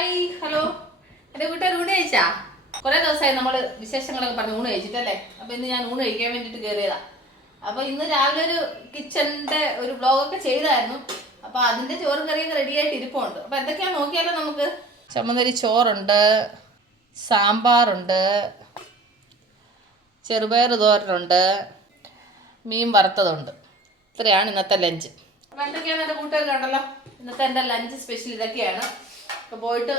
Hi hello എൻ്റെ വീട്ടുകാർ ഊണ് കഴിച്ചാ? കുറേ ദിവസമായി നമ്മൾ വിശേഷങ്ങളൊക്കെ പറഞ്ഞ് ഊണ് കഴിച്ചിട്ടല്ലേ. അപ്പോൾ ഇന്ന് ഞാൻ ഊണ് കഴിക്കാൻ വേണ്ടിയിട്ട് കയറിയതാണ്. അപ്പോൾ ഇന്ന് രാവിലെ ഒരു കിച്ചണിൻ്റെ ഒരു വ്ളോഗൊക്കെ ചെയ്തായിരുന്നു. അപ്പോൾ അതിൻ്റെ ചോറും കറിയൊക്കെ റെഡിയായിട്ട് ഇരിപ്പുണ്ട്. അപ്പോൾ എന്തൊക്കെയാണ് നോക്കിയാലോ നമുക്ക്. ചമ്മന്തി ചോറുണ്ട്, സാമ്പാറുണ്ട്, ചെറുപയർ തോരനുണ്ട്, മീൻ വറുത്തതുണ്ട്. ഇത്രയാണ് ഇന്നത്തെ ലഞ്ച്. അപ്പോൾ എന്തൊക്കെയാണ് എൻ്റെ കൂട്ടുകാർ കണ്ടല്ലോ. ഇന്നത്തെ എൻ്റെ ലഞ്ച് സ്പെഷ്യൽ ഇതൊക്കെയാണ്. അപ്പോൾ പോയിട്ട്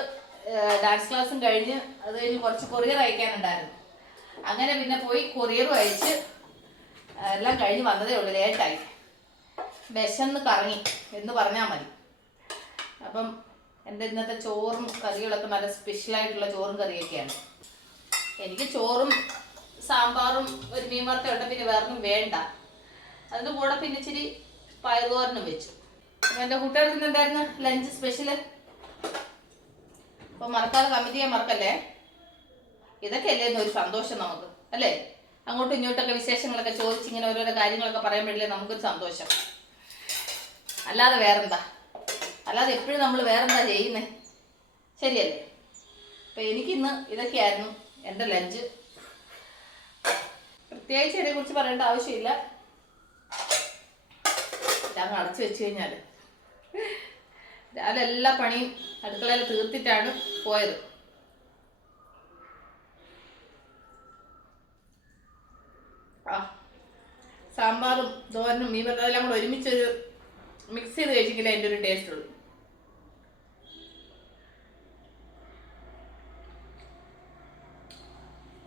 ഡാൻസ് ക്ലാസ്സും കഴിഞ്ഞ് അത് കഴിഞ്ഞ് കുറച്ച് കൊറിയർ അയക്കാനുണ്ടായിരുന്നു. അങ്ങനെ പിന്നെ പോയി കൊറിയറും അയച്ച് എല്ലാം കഴിഞ്ഞ് വന്നതേ ഉള്ളൂ. ലേറ്റായി, വിശന്ന് കറങ്ങി എന്ന് പറഞ്ഞാൽ മതി. അപ്പം എൻ്റെ ഇന്നത്തെ ചോറും കറികളൊക്കെ നല്ല സ്പെഷ്യലായിട്ടുള്ള ചോറും കറിയൊക്കെയാണ്. എനിക്ക് ചോറും സാമ്പാറും ഒരു മീൻ വറുത്തയുണ്ട്, പിന്നെ വേറൊന്നും വേണ്ട. അതിൻ്റെ കൂടെ പിന്നെ ഇച്ചിരി പയറുതോരനും വെച്ചു. അപ്പം എൻ്റെ കൂട്ടുകാർക്ക് ഇന്ന് എന്തായിരുന്നു ലഞ്ച് സ്പെഷ്യല്? അപ്പോൾ മറക്കാതെ കമൻറ്റ് ചെയ്യാൻ മറക്കല്ലേ. ഇതൊക്കെ അല്ലേ ഒരു സന്തോഷം നമുക്ക്, അല്ലേ? അങ്ങോട്ടും ഇങ്ങോട്ടൊക്കെ വിശേഷങ്ങളൊക്കെ ചോദിച്ച് ഇങ്ങനെ ഓരോരോ കാര്യങ്ങളൊക്കെ പറയുമ്പോഴല്ലേ നമുക്കൊരു സന്തോഷം. അല്ലാതെ വേറെന്താ, അല്ലാതെ എപ്പോഴും നമ്മൾ വേറെന്താ ചെയ്യുന്നത്, ശരിയല്ലേ? അപ്പം എനിക്കിന്ന് ഇതൊക്കെയായിരുന്നു എൻ്റെ ലഞ്ച്. പ്രത്യേകിച്ച് ഇതിനെക്കുറിച്ച് പറയേണ്ട ആവശ്യമില്ല. ഞാൻ അടച്ചു വെച്ച് കഴിഞ്ഞാൽ രാവിലെ എല്ലാ പണിയും അടുക്കളയിൽ തീർത്തിട്ടാണ് പോയത്. സാമ്പാറും തോരനും മീൻ വറുത്തതെല്ലാം കൂടെ ഒരുമിച്ചൊരു മിക്സ് ചെയ്ത് കഴിച്ചെങ്കിലേ അതിൻ്റെ ഒരു ടേസ്റ്റ് ഉള്ളൂ.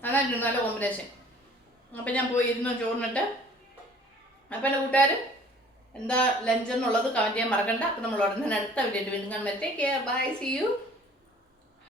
അതായിരുന്നു നല്ല കോമ്പിനേഷൻ. അപ്പം ഞാൻ പോയി ഇരുന്നു ചോറിനിട്ട്. അപ്പം എൻ്റെ കൂട്ടുകാർ എന്താ ലഞ്ച് എന്നുള്ളത് കമൻറ്റ് ചെയ്യാൻ മറക്കണ്ട. അപ്പം നമ്മൾ ഉടനെ അടുത്ത വീഡിയോ വീണ്ടും കാണുമ്പോൾ take care, bye, see U.